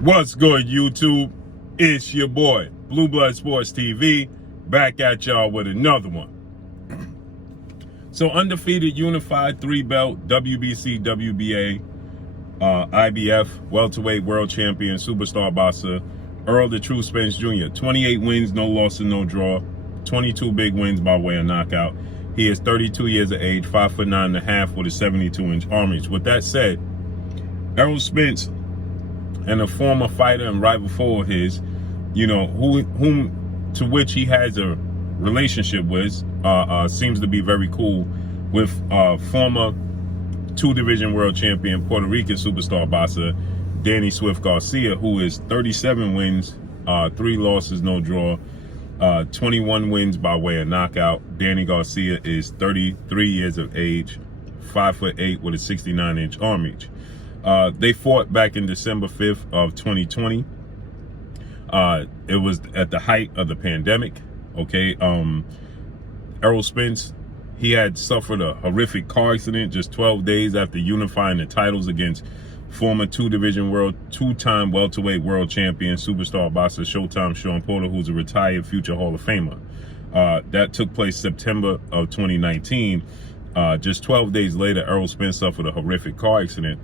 What's good, YouTube? It's your boy, Blue Blood Sports TV, back at y'all with another one. So, undefeated, unified, 3-belt, WBC, WBA, IBF, welterweight world champion, superstar boxer, Errol the True Spence Jr. 28 wins, no losses, no draw, 22 big wins by way of knockout. He is 32 years of age, 5'9.5" with a 72-inch arm reach. With that said, Errol Spence, and a former fighter and rival foe of his, whom to which he has a relationship with, seems to be very cool with former 2-division world champion, Puerto Rican superstar boxer, Danny Swift Garcia, who is 37 wins, 3 losses, no draw, 21 wins by way of knockout. Danny Garcia is 33 years of age, 5'8" with a 69-inch arm reach. They fought back in December 5th of 2020. It was at the height of the pandemic. Okay. Errol Spence, he had suffered a horrific car accident just 12 days after unifying the titles against former 2-division world, 2-time welterweight world champion, superstar boxer Showtime Shawn Porter, who's a retired future Hall of Famer. That took place September of 2019. Just 12 days later, Errol Spence suffered a horrific car accident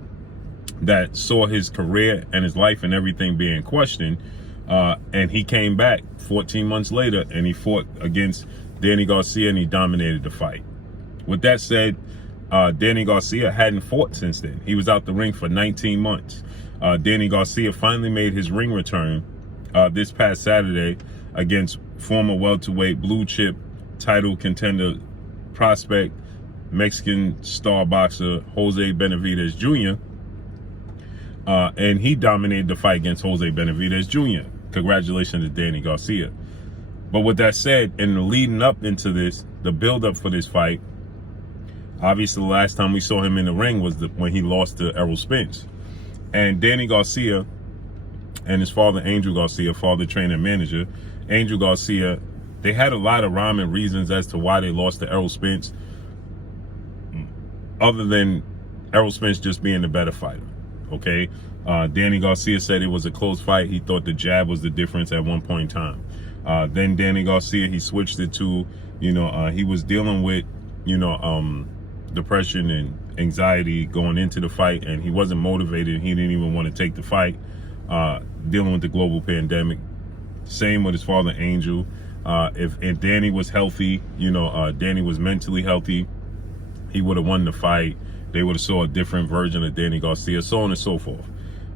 that saw his career and his life and everything being questioned. And he came back 14 months later and he fought against Danny Garcia and he dominated the fight. With that said, Danny Garcia hadn't fought since then. He was out the ring for 19 months. Danny Garcia finally made his ring return this past Saturday against former welterweight blue chip title contender prospect, Mexican star boxer Jose Benavidez Jr. And he dominated the fight against Jose Benavidez Jr. Congratulations to Danny Garcia. But with that said, in the leading up into this, the build-up for this fight, obviously the last time we saw him in the ring was when he lost to Errol Spence. And Danny Garcia and his father, Angel Garcia, father, trainer, and manager, Angel Garcia, they had a lot of rhyme and reasons as to why they lost to Errol Spence, other than Errol Spence just being the better fighter. Okay, Danny Garcia said it was a close fight. He thought the jab was the difference at one point in time. Then Danny Garcia, he switched it to, he was dealing with, depression and anxiety going into the fight, and he wasn't motivated. He didn't even want to take the fight, dealing with the global pandemic. Same with his father, Angel. If Danny was healthy, Danny was mentally healthy, he would have won the fight. They would have saw a different version of Danny Garcia, so on and so forth.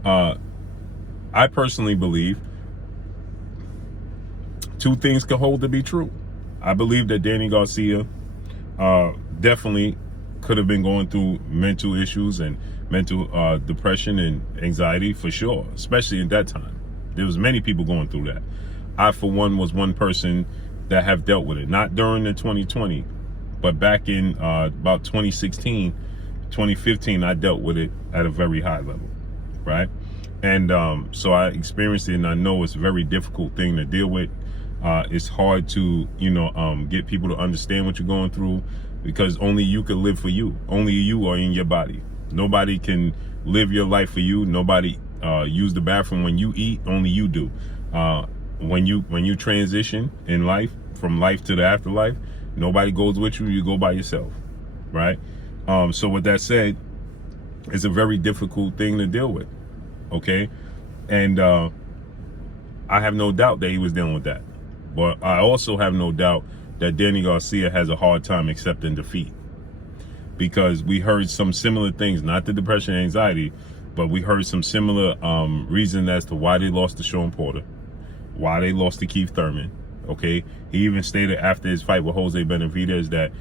I personally believe 2 things can hold to be true. I believe that Danny Garcia definitely could have been going through mental issues and mental depression and anxiety for sure, especially at that time. There was many people going through that. I, for one, was one person that have dealt with it, not during the 2020, but back in about 2016, 2015, I dealt with it at a very high level, right? And so I experienced it, and I know it's a very difficult thing to deal with. It's hard to, get people to understand what you're going through, because only you can live for you. Only you are in your body. Nobody can live your life for you. Nobody use the bathroom when you eat. Only you do. When you transition in life, from life to the afterlife, nobody goes with you. You go by yourself, right? So with that said, it's a very difficult thing to deal with, okay? And I have no doubt that he was dealing with that. But I also have no doubt that Danny Garcia has a hard time accepting defeat, because we heard some similar things, not the depression and anxiety, but we heard some similar reasons as to why they lost to Shawn Porter, why they lost to Keith Thurman, okay? He even stated after his fight with Jose Benavidez that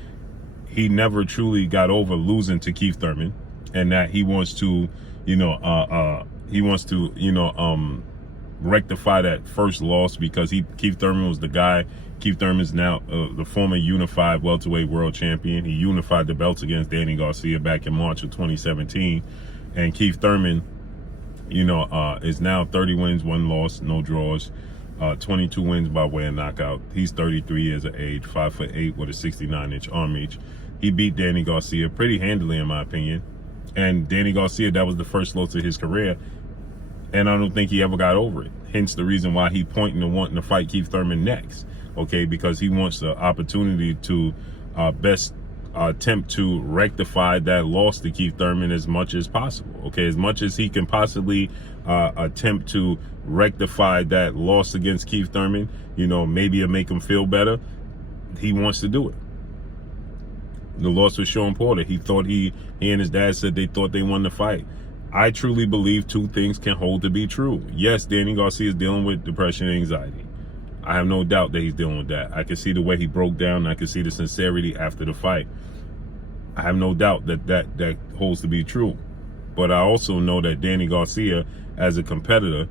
he never truly got over losing to Keith Thurman, and that he wants to, rectify that first loss, because Keith Thurman was the guy. Keith Thurman's now the former unified welterweight world champion. He unified the belts against Danny Garcia back in March of 2017, and Keith Thurman, is now 30 wins, 1 loss, no draws, 22 wins by way of knockout. He's 33 years of age, 5'8" with a 69-inch arm reach. He beat Danny Garcia pretty handily, in my opinion. And Danny Garcia, that was the first loss of his career. And I don't think he ever got over it. Hence the reason why he pointing to wanting to fight Keith Thurman next. Okay, because he wants the opportunity to best attempt to rectify that loss to Keith Thurman as much as possible. Okay, as much as he can possibly attempt to rectify that loss against Keith Thurman, you know, maybe it'll make him feel better. He wants to do it. The loss with Sean Porter, he and his dad said they thought they won the fight. I truly believe two things can hold to be true. Yes, Danny Garcia is dealing with depression and anxiety. I have no doubt that he's dealing with that. I can see the way he broke down. I can see the sincerity after the fight. I have no doubt that holds to be true. But I also know that Danny Garcia, as a competitor,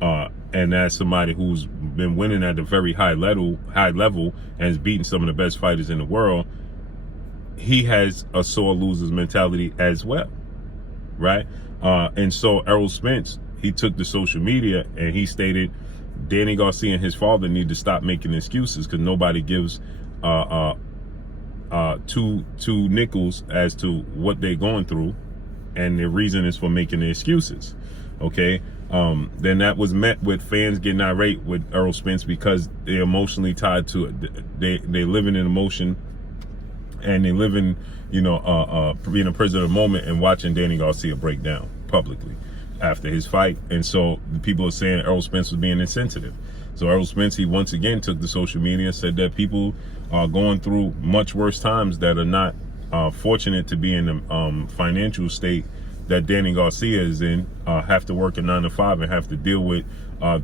and as somebody who's been winning at a very high level and has beaten some of the best fighters in the world, he has a sore loser's mentality as well, right? And so Errol Spence, he took to social media and he stated Danny Garcia and his father need to stop making excuses, because nobody gives two nickels as to what they're going through, and the reason is for making the excuses. Okay, then that was met with fans getting irate with Errol Spence because they're emotionally tied to it. They live in an emotion, and they live in, you know, being a prisoner of the moment and watching Danny Garcia break down publicly after his fight. And so people are saying Errol Spence was being insensitive. So Errol Spence, he once again took to social media and said that people are going through much worse times that are not fortunate to be in the financial state that Danny Garcia is in, have to work a 9 to 5 and have to deal with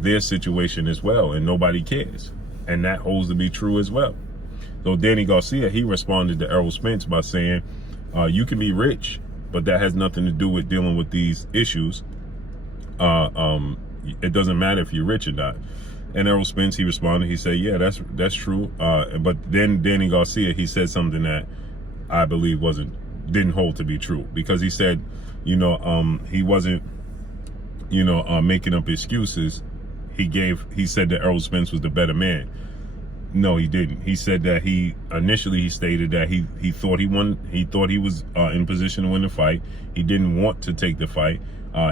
their situation as well, and nobody cares. And that holds to be true as well. So Danny Garcia, he responded to Errol Spence by saying, you can be rich, but that has nothing to do with dealing with these issues. It doesn't matter if you're rich or not. And Errol Spence, he responded, he said, yeah, that's true. But then Danny Garcia, he said something that I believe didn't hold to be true, because he said, you know, he wasn't, you know, making up excuses. He said that Errol Spence was the better man. No, he didn't. He said that he stated that he thought he won. He thought he was in position to win the fight. He didn't want to take the fight.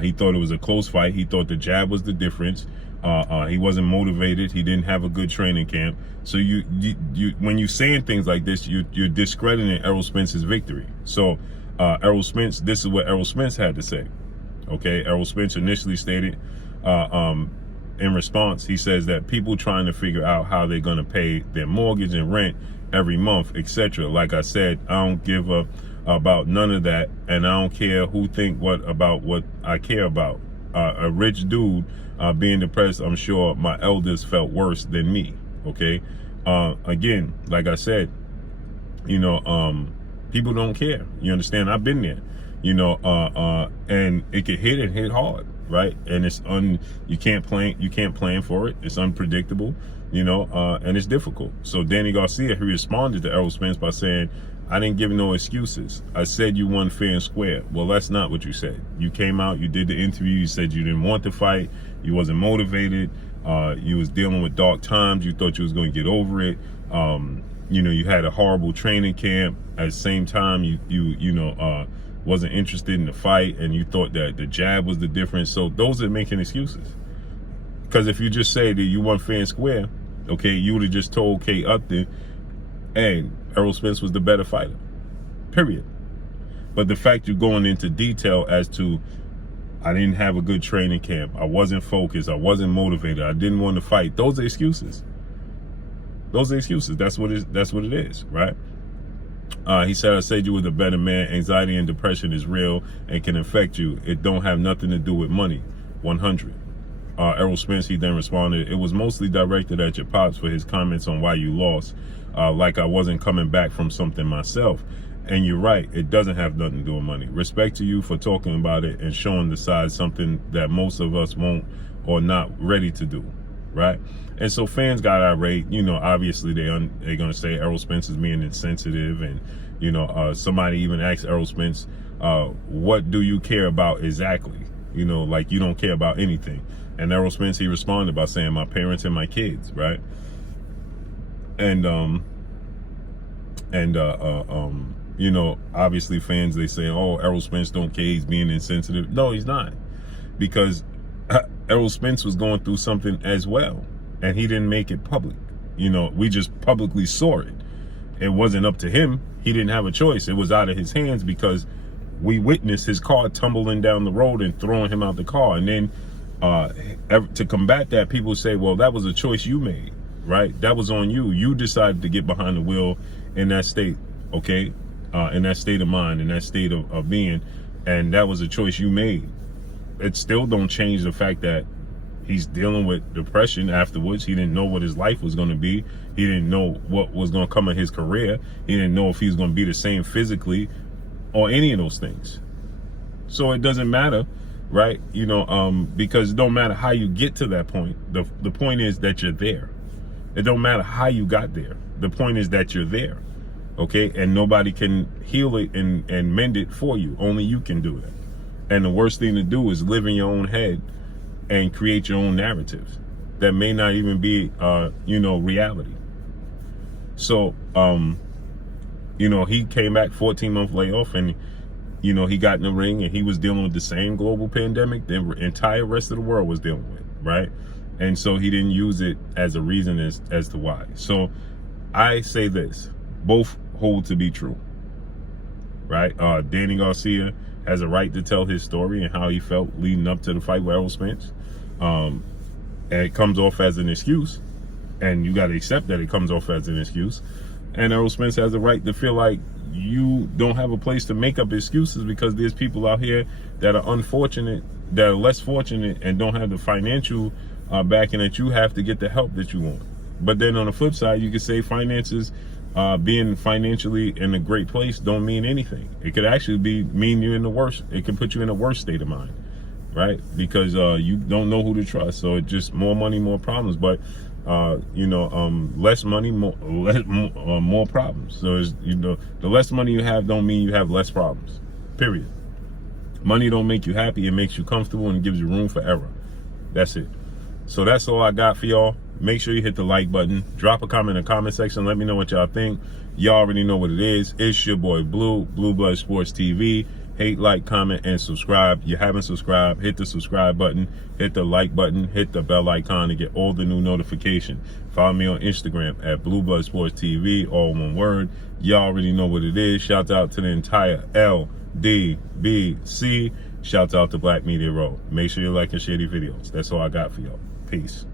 He thought it was a close fight. He thought the jab was the difference. He wasn't motivated. He didn't have a good training camp. So you when you're saying things like this, you're discrediting Errol Spence's victory. So Errol Spence, this is what Errol Spence had to say. Okay, Errol Spence initially stated, in response, he says that people trying to figure out how they're going to pay their mortgage and rent every month, etc. Like I said, I don't give a about none of that, and I don't care who think what about what I care about. A rich dude being depressed, I'm sure my elders felt worse than me. Okay, again, like I said, you know, people don't care. You understand? I've been there. You know, and it can hit hard, right? And it's you can't plan for it. It's unpredictable, you know, and it's difficult. So Danny Garcia, he responded to Errol Spence by saying, I didn't give no excuses. I said you won fair and square. Well, that's not what you said. You came out, you did the interview, you said you didn't want to fight, you wasn't motivated, you was dealing with dark times, you thought you was going to get over it. You know, you had a horrible training camp. At the same time, you know, wasn't interested in the fight, and you thought that the jab was the difference. So those are making excuses. Because if you just say that you won fair and square, okay, you would have just told Kate Upton, and Errol Spence was the better fighter, period. But the fact you're going into detail as to, I didn't have a good training camp, I wasn't focused, I wasn't motivated, I didn't want to fight, those are excuses. Those are excuses. That's what it is, right? He said, I said you were the better man. Anxiety and depression is real and can affect you. It don't have nothing to do with money. 100. Errol Spence, he then responded, it was mostly directed at your pops for his comments on why you lost. Like I wasn't coming back from something myself. And you're right, it doesn't have nothing to do with money. Respect to you for talking about it and showing the side, something that most of us won't or not ready to do, right? And so fans got irate. You know, obviously they're going to say Errol Spence is being insensitive, and you know, somebody even asked Errol Spence, what do you care about exactly? You know, like you don't care about anything. And Errol Spence, he responded by saying, my parents and my kids, right? And you know, obviously fans, they say, oh, Errol Spence don't care, he's being insensitive. No, he's not. Because Errol Spence was going through something as well, and he didn't make it public. You know, we just publicly saw it. It wasn't up to him. He didn't have a choice. It was out of his hands because we witnessed his car tumbling down the road and throwing him out the car. And then to combat that, people say, well, that was a choice you made, right? That was on you. You decided to get behind the wheel in that state, okay? In that state of mind, in that state of being. And that was a choice you made. It still don't change the fact that he's dealing with depression afterwards. He didn't know what his life was going to be. He didn't know what was going to come of his career. He didn't know if he was going to be the same physically or any of those things. So it doesn't matter, right? You know, because it don't matter how you get to that point. The point is that you're there. It don't matter how you got there. The point is that you're there, okay? And nobody can heal it and mend it for you. Only you can do that. And the worst thing to do is live in your own head and create your own narratives that may not even be, you know, reality. So, you know, he came back 14-month layoff, and, you know, he got in the ring and he was dealing with the same global pandemic the entire rest of the world was dealing with, right? And so he didn't use it as a reason as to why. So I say this, both hold to be true, right? Danny Garcia has a right to tell his story and how he felt leading up to the fight with Errol Spence. And it comes off as an excuse, and you got to accept that it comes off as an excuse. And Errol Spence has a right to feel like you don't have a place to make up excuses because there's people out here that are unfortunate, that are less fortunate, and don't have the financial backing that you have to get the help that you want. But then on the flip side, you could say finances, being financially in a great place don't mean anything. It could actually mean you're in the worst. It can put you in a worse state of mind, right? Because you don't know who to trust. So it's just more money, more problems. But you know, less money, more problems. So it's, you know, the less money you have don't mean you have less problems. Period. Money don't make you happy. It makes you comfortable and gives you room for error. That's it. So that's all I got for y'all. Make sure you hit the like button. Drop a comment in the comment section. Let me know what y'all think. Y'all already know what it is. It's your boy Blue, Blue Blood Sports TV. Hate, like, comment, and subscribe. You haven't subscribed, hit the subscribe button, hit the like button, hit the bell icon to get all the new notifications. Follow me on Instagram at Blue Blood Sports TV, all one word. Y'all already know what it is. Shout out to the entire LDBC. Shout out to Black Media Row. Make sure you like and share these videos. That's all I got for y'all. Peace.